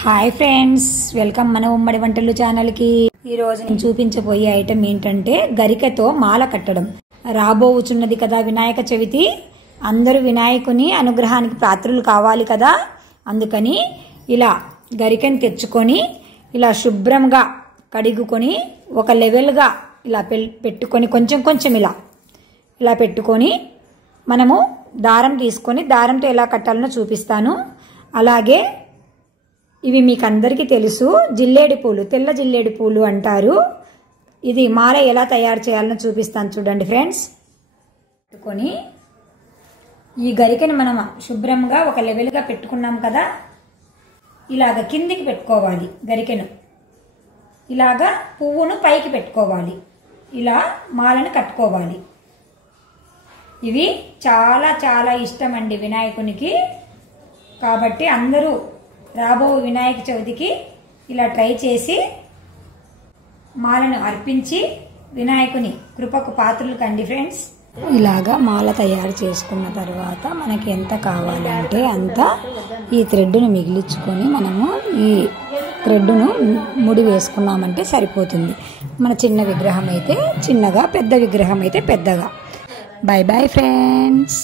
Hi friends, welcome మన ఉమ్మడి వంటలు ఛానల్ కి. ఈ రోజు నేను చూపించబోయే ఐటెం ఏంటంటే గరికతో మాల కట్టడం. రాబోచున్నది కదా వినాయక చవితి. అందరూ వినాయకుని అనుగ్రహానికి పాత్రులు కావాలి కదా. అందుకని ఇలా గరికని తెచ్చుకొని ఇలా శుభ్రంగా కడుగుకొని ఒక లెవెల్గా ఇలా పెట్టుకొని కొంచెం కొంచెం ఇలా పెట్టుకొని మనము దారం తీసుకొని దారంతో ఎలా కట్టాలనో చూపిస్తాను. అలాగే ఇవి మీకు అందరికీ తెలుసు, జిల్లేడి పూలు, తెల్ల జిల్లేడి పూలు అంటారు. ఇది మాల ఎలా తయారు చేయాలనో చూపిస్తాను చూడండి ఫ్రెండ్స్. పెట్టుకొని ఈ గరికని మనం శుభ్రంగా ఒక లెవెల్గా పెట్టుకున్నాం కదా, ఇలాగ కిందికి పెట్టుకోవాలి. గరికెను ఇలాగా పువ్వును పైకి పెట్టుకోవాలి. ఇలా మాలను కట్టుకోవాలి. ఇవి చాలా చాలా ఇష్టం అండి వినాయకునికి. కాబట్టి అందరూ రాబో వినాయక చవితికి ఇలా ట్రై చేసి మాలను అర్పించి వినాయకుని కృపకు పాత్రలు కండి ఫ్రెండ్స్. ఇలాగా మాల తయారు చేసుకున్న తర్వాత మనకి ఎంత కావాలంటే అంత ఈ థ్రెడ్ను మిగిలించుకొని మనము ఈ థ్రెడ్ను ముడి వేసుకున్నామంటే సరిపోతుంది. మన చిన్న విగ్రహం అయితే చిన్నగా, పెద్ద విగ్రహం అయితే పెద్దగా. By bye friends.